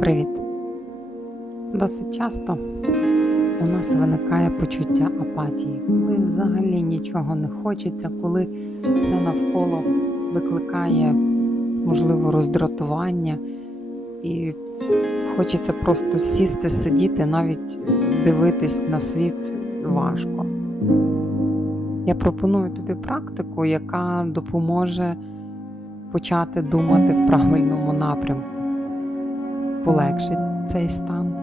Привіт! Досить часто у нас виникає почуття апатії, коли взагалі нічого не хочеться, коли все навколо викликає, можливо, роздратування, і хочеться просто сісти, сидіти, навіть дивитись на світ важко. Я пропоную тобі практику, яка допоможе почати думати в правильному напрямку полегшить цей стан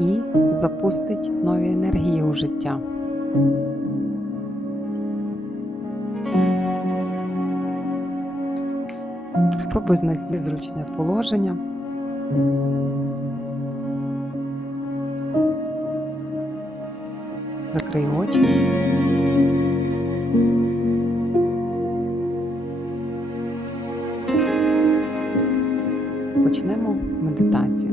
і запустить нові енергії у життя. Спробуй знайти зручне положення. Закрий очі. Почнемо медитацію.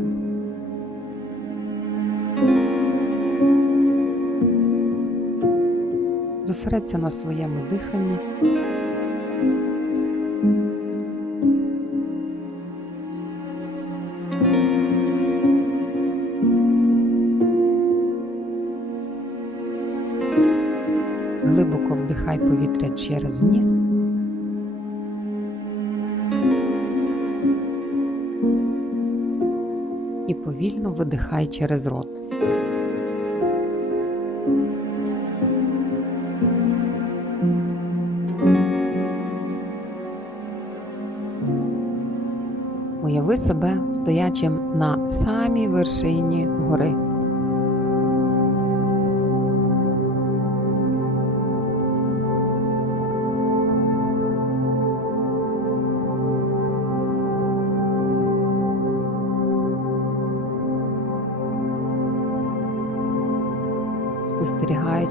Зосередься на своєму диханні. Глибоко вдихай повітря через ніс. Видихай через рот. Уяви себе стоячим на самій вершині гори.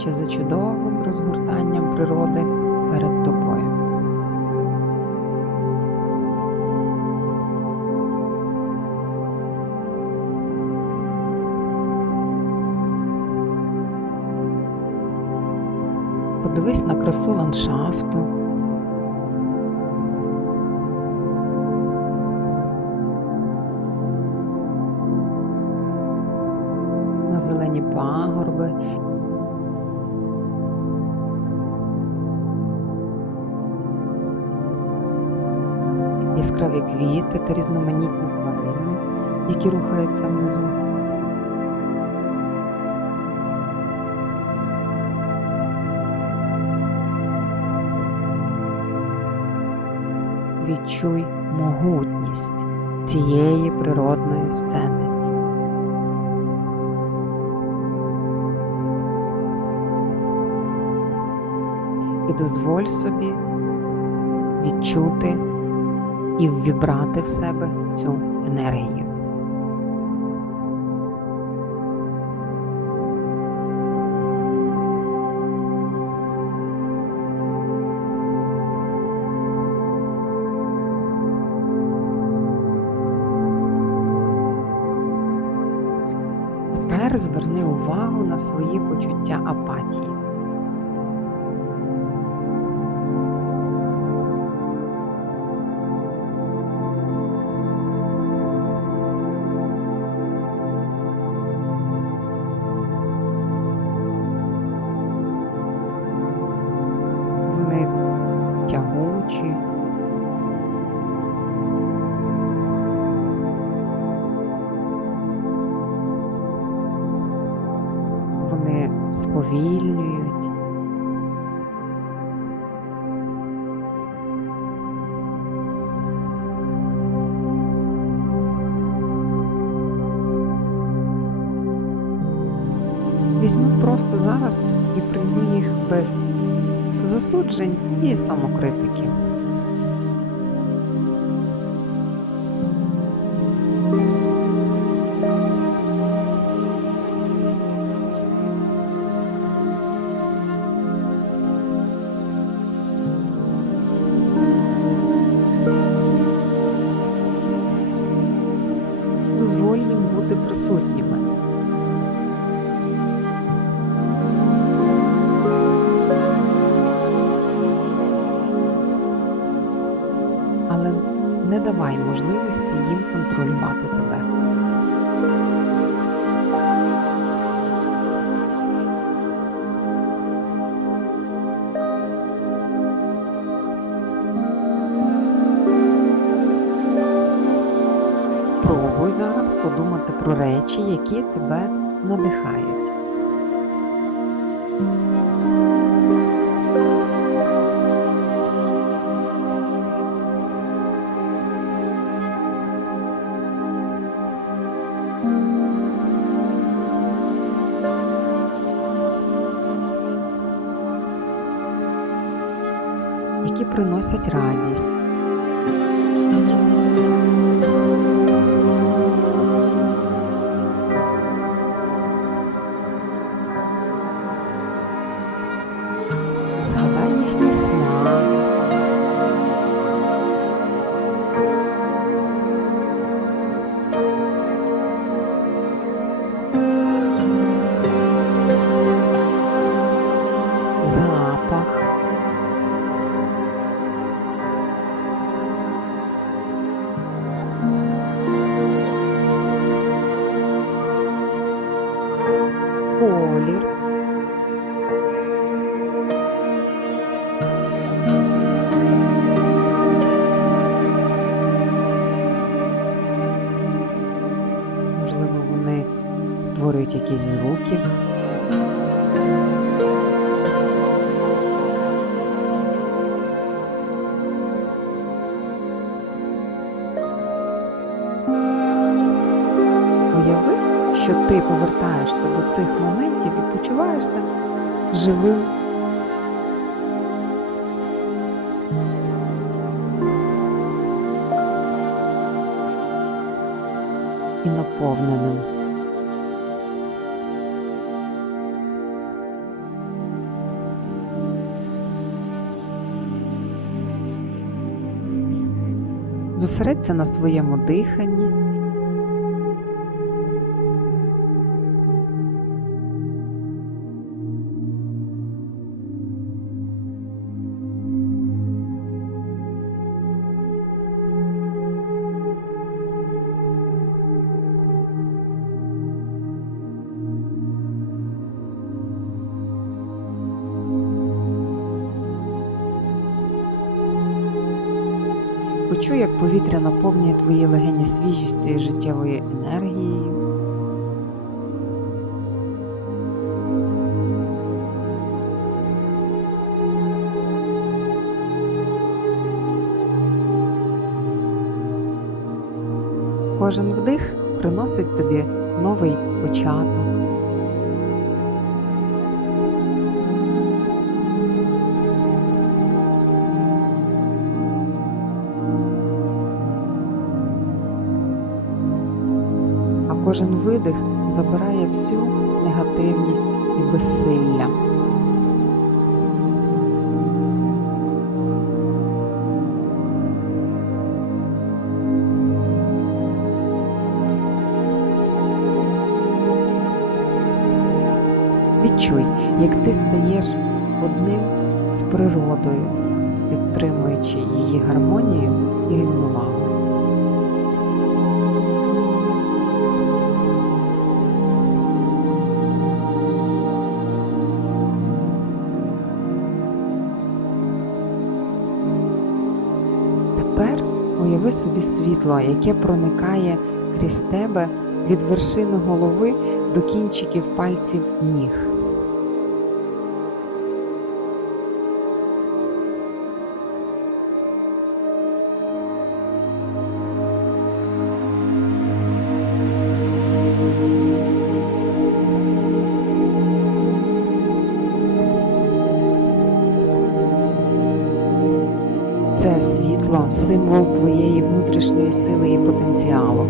Спостерігаючи за чудовим розгортанням природи перед тобою. Подивись на красу ландшафту. На зелені пагорби яскраві квіти та різноманітні тварини, які рухаються внизу. Відчуй могутність цієї природної сцени. І дозволь собі відчути і ввібрати в себе цю енергію. Тепер зверни увагу на свої почуття апатії. Сповільнюють. Візьми просто зараз і прийми їх без засуджень і самокритики. можливості їм контролювати тебе. Спробуй зараз подумати про речі, які тебе надихають. Приносять радість. Якісь звуки. Уяви, що ти повертаєшся до цих моментів і почуваєшся живим. І наповненим. Зосередься на своєму диханні. Почуй, як повітря наповнює твої легені свіжістю і життєвою енергією. Кожен вдих приносить тобі новий початок. Кожен видих забирає всю негативність і безсилля. Відчуй, як ти стаєш одним з природою, підтримуючи її гармонію і рівновагу. Уяви світло, яке проникає крізь тебе від вершини голови до кінчиків пальців ніг. Внутрішньої сили і потенціалу.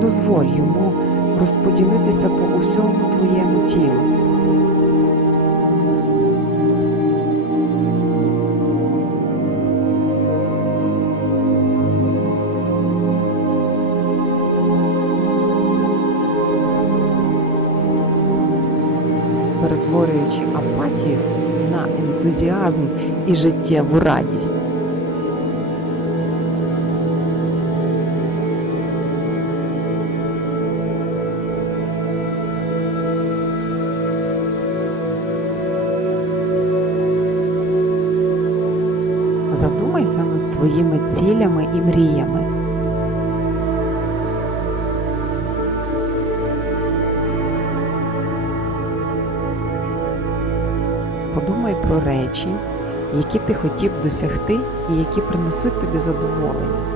Дозволь йому розподілитися по усьому твоєму тілу. енергію, на ентузіазм і життєву радість. Задумайся над своїми цілями і мріями. Подумай про речі, які ти хотів досягти і які принесуть тобі задоволення.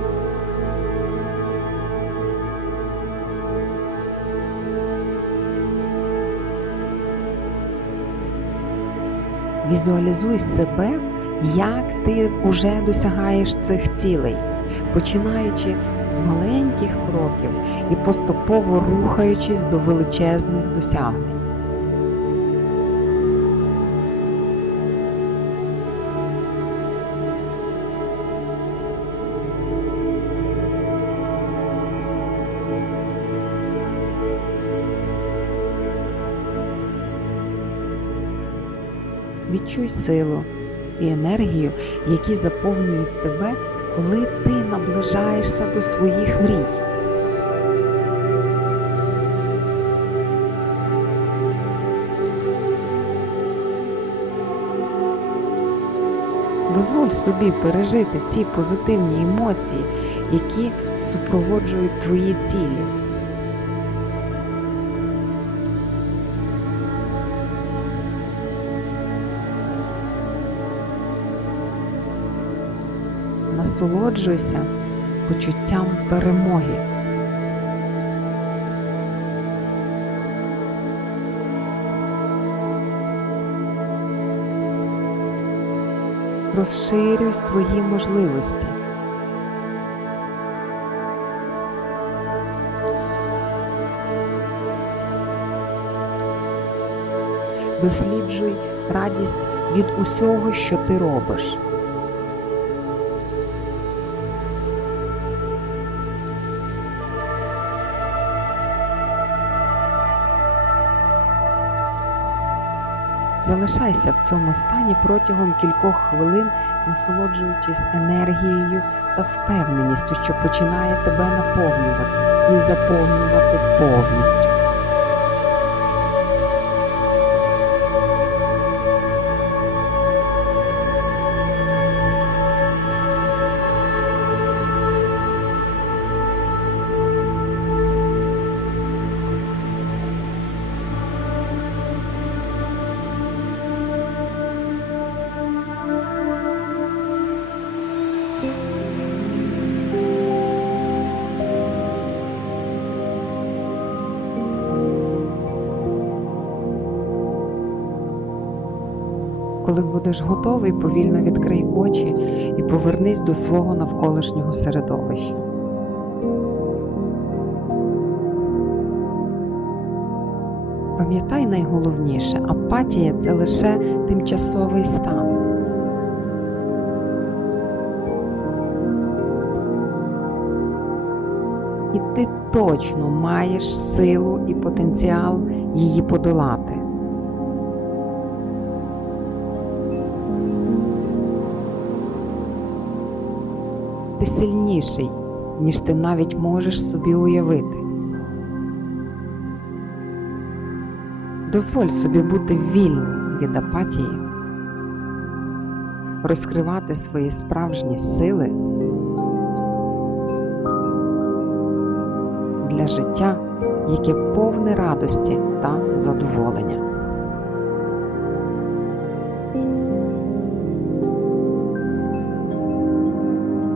Візуалізуй себе, як ти вже досягаєш цих цілей, починаючи з маленьких кроків і поступово рухаючись до величезних досягнень. Відчуй силу і енергію, які заповнюють тебе, коли ти наближаєшся до своїх мрій. Дозволь собі пережити ці позитивні емоції, які супроводжують твої цілі. Насолоджуйся почуттям перемоги. Розширюй свої можливості. Досліджуй радість від усього, що ти робиш. Залишайся в цьому стані протягом кількох хвилин, насолоджуючись енергією та впевненістю, що починає тебе наповнювати і заповнювати повністю. Коли будеш готовий, повільно відкрий очі і повернись до свого навколишнього середовища. Пам'ятай найголовніше, апатія це лише тимчасовий стан. І ти точно маєш силу і потенціал її подолати. Ти сильніший, ніж ти навіть можеш собі уявити. Дозволь собі бути вільним від апатії, розкривати свої справжні сили для життя, яке повне радості та задоволення.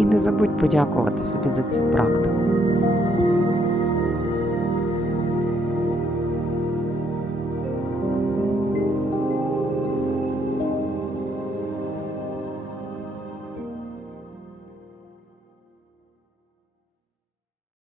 І не забудь подякувати собі за цю практику.